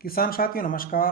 किसान साथियों नमस्कार।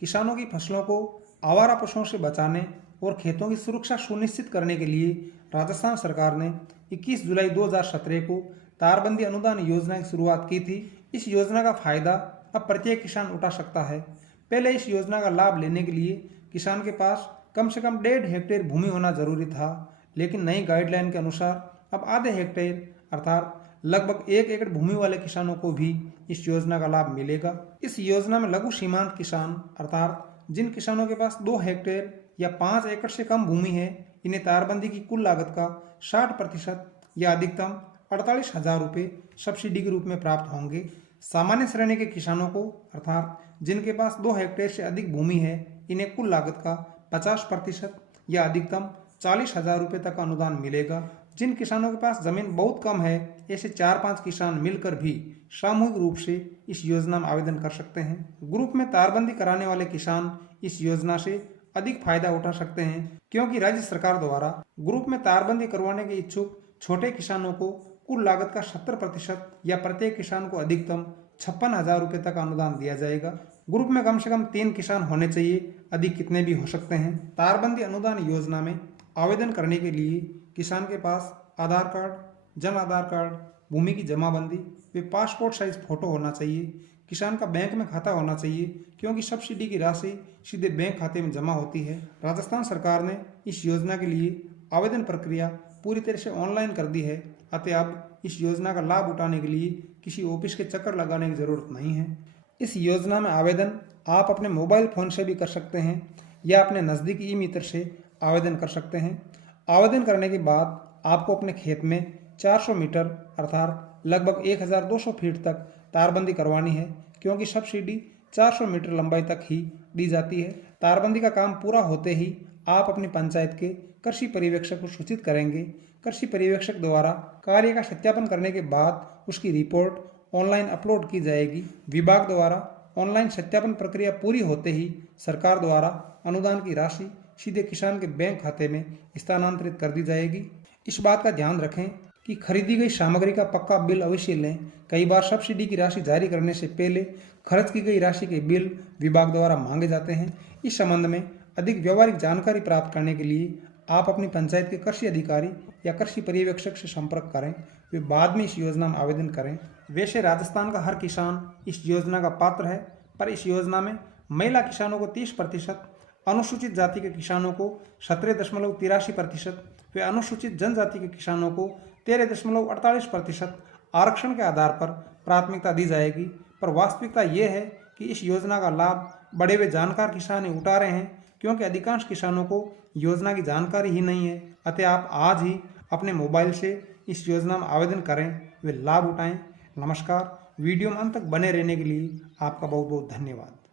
किसानों की फसलों को आवारा पशुओं से बचाने और खेतों की सुरक्षा सुनिश्चित करने के लिए राजस्थान सरकार ने 21 जुलाई 2017 को तारबंदी अनुदान योजना की शुरुआत की थी। इस योजना का फायदा अब प्रत्येक किसान उठा सकता है। पहले इस योजना का लाभ लेने के लिए किसान के पास कम से कम 1.5 हेक्टेयर भूमि होना जरूरी था, लेकिन नई गाइडलाइन के अनुसार अब आधे हेक्टेयर अर्थात लगभग 1 एकड़ भूमि वाले किसानों को भी इस योजना का लाभ मिलेगा। इस योजना में लघु सीमांत किसान अर्थात जिन किसानों के पास 2 हेक्टेयर या 5 एकड़ से कम भूमि है, इन्हें तारबंदी की कुल लागत का 60% या अधिकतम 48,000 रुपये सब्सिडी के रूप में प्राप्त होंगे। सामान्य श्रेणी के किसानों को अर्थात जिनके पास 2 हेक्टेयर से अधिक भूमि है, इन्हें कुल लागत का 50% या अधिकतम 40,000 रुपये तक अनुदान मिलेगा। जिन किसानों के पास जमीन बहुत कम है, ऐसे 4-5 किसान मिलकर भी सामूहिक रूप से इस योजना में आवेदन कर सकते हैं। ग्रुप में तारबंदी कराने वाले किसान इस योजना से अधिक फायदा उठा सकते हैं, क्योंकि राज्य सरकार द्वारा ग्रुप में तारबंदी करवाने के इच्छुक छोटे किसानों को कुल लागत का 70% या प्रत्येक किसान को अधिकतम 56,000 रुपये तक अनुदान दिया जाएगा। ग्रुप में कम से कम 3 किसान होने चाहिए, अधिक कितने भी हो सकते हैं। तारबंदी अनुदान योजना में आवेदन करने के लिए किसान के पास आधार कार्ड, जन आधार कार्ड, भूमि की जमाबंदी व पासपोर्ट साइज फोटो होना चाहिए। किसान का बैंक में खाता होना चाहिए, क्योंकि सब्सिडी की राशि सीधे बैंक खाते में जमा होती है। राजस्थान सरकार ने इस योजना के लिए आवेदन प्रक्रिया पूरी तरह से ऑनलाइन कर दी है, अतः अब इस योजना का लाभ उठाने के लिए किसी ऑफिस के चक्कर लगाने की जरूरत नहीं है। इस योजना में आवेदन आप अपने मोबाइल फोन से भी कर सकते हैं या अपने नज़दीकी ई मित्र से आवेदन कर सकते हैं। आवेदन करने के बाद आपको अपने खेत में 400 मीटर अर्थात लगभग 1,200 फीट तक तारबंदी करवानी है, क्योंकि सब्सिडी 400 मीटर लंबाई तक ही दी जाती है। तारबंदी का काम पूरा होते ही आप अपनी पंचायत के कृषि पर्यवेक्षक को सूचित करेंगे। कृषि पर्यवेक्षक द्वारा कार्य का सत्यापन करने के बाद उसकी रिपोर्ट ऑनलाइन अपलोड की जाएगी। विभाग द्वारा ऑनलाइन सत्यापन प्रक्रिया पूरी होते ही सरकार द्वारा अनुदान की राशि सीधे किसान के बैंक खाते में स्थानांतरित कर दी जाएगी। इस बात का ध्यान रखें कि खरीदी गई सामग्री का पक्का बिल अवश्य लें। कई बार सब्सिडी की राशि जारी करने से पहले खर्च की गई राशि के बिल विभाग द्वारा मांगे जाते हैं। इस संबंध में अधिक व्यावहारिक जानकारी प्राप्त करने के लिए आप अपनी पंचायत के कृषि अधिकारी या कृषि पर्यवेक्षक से संपर्क करें, वे बाद में इस योजना में आवेदन करें। वैसे राजस्थान का हर किसान इस योजना का पात्र है, पर इस योजना में महिला किसानों को 30%, अनुसूचित जाति के किसानों को 17.83% व अनुसूचित जनजाति के किसानों को 13.48% आरक्षण के आधार पर प्राथमिकता दी जाएगी। पर वास्तविकता ये है कि इस योजना का लाभ बड़े व जानकार किसान ही उठा रहे हैं, क्योंकि अधिकांश किसानों को योजना की जानकारी ही नहीं है। अतः आप आज ही अपने मोबाइल से इस योजना में आवेदन करें व लाभ उठाएं। नमस्कार। वीडियो में अंत तक बने रहने के लिए आपका बहुत बहुत धन्यवाद।